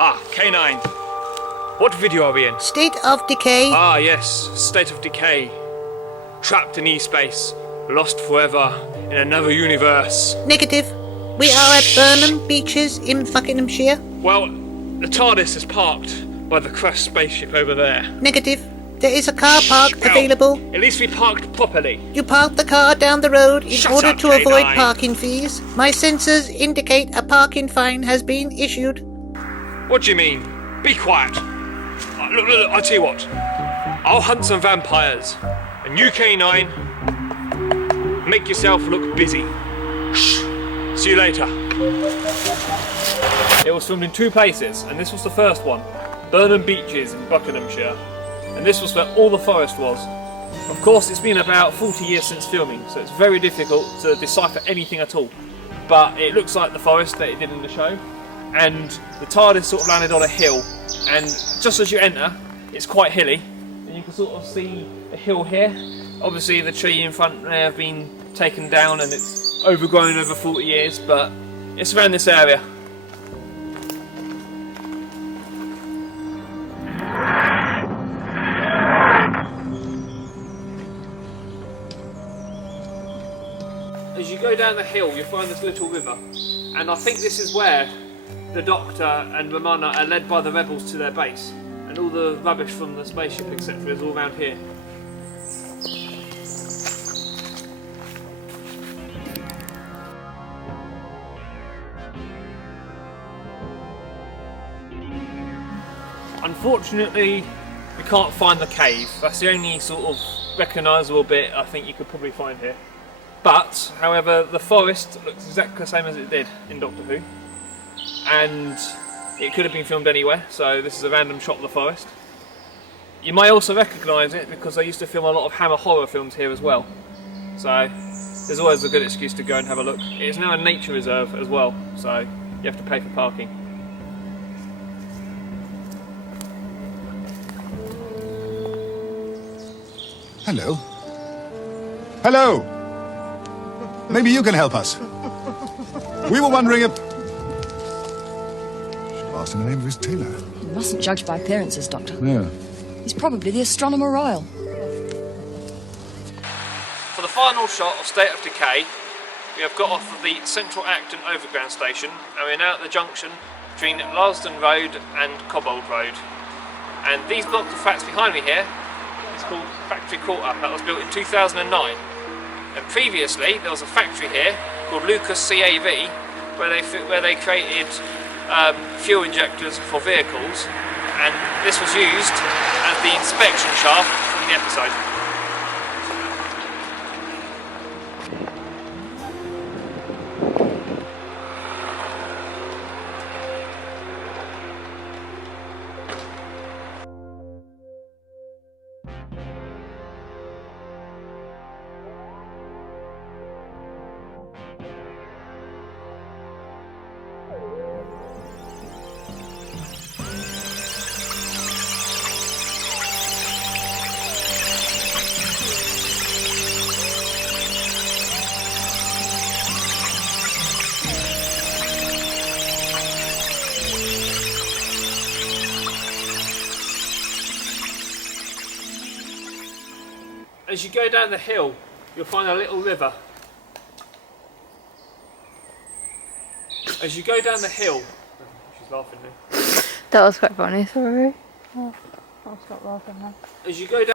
Ah, K9. What video are we in? State of Decay. Ah, yes, State of Decay. Trapped in E-space, lost forever in another universe. Negative. We are at Burnham Beeches in Buckinghamshire. Well, the TARDIS is parked by the crashed spaceship over there. Negative. There is a car park Well, available. at least we parked properly. You parked the car down the road in Shut order up, to avoid K9. parking fees. My sensors indicate a parking fine has been issued. What do you mean? Be quiet. Look, I'll tell you what. I'll hunt some vampires. And you, K9, make yourself look busy. Shh. See you later. It was filmed in two places, and this was the first one. Burnham Beeches in Buckinghamshire. And this was where all the forest was. Of course, it's been about 40 years since filming, so it's very difficult to decipher anything at all. But it looks like the forest that it did in the show. And the TARDIS sort of landed on a hill, and just as you enter, it's quite hilly. And you can sort of see a hill here. Obviously the tree in front may have been taken down and it's overgrown over 40 years, but it's around this area. As you go down the hill, you'll find this little river, and I think this is where the Doctor and Romana are led by the rebels to their base, and all the rubbish from the spaceship, etc., is all around here. Unfortunately, we can't find the cave. That's the only sort of recognisable bit I think you could probably find here. But, however, the forest looks exactly the same as it did in Doctor Who. And it could have been filmed anywhere, so this is a random shot of the forest. You may also recognise it because they used to film a lot of Hammer horror films here as well. So there's always a good excuse to go and have a look. It is now a nature reserve as well, so you have to pay for parking. Hello. Hello! Maybe you can help us. We were wondering if... Should have asked him the name of his tailor. You mustn't judge by appearances, Doctor. No. He's probably the Astronomer Royal. For the final shot of State of Decay, we have got off of the central Acton overground station, and we're now at the junction between Larden Road and Cobbold Road. And these blocks of flats behind me here is called Factory Quarter. That was built in 2009. And previously there was a factory here called Lucas CAV where they created fuel injectors for vehicles, and this was used as the inspection shaft in the episode. As you go down the hill, you'll find a little river. As you go down the hill, she's laughing now. That was quite funny, sorry. I'll stop laughing now. As you go down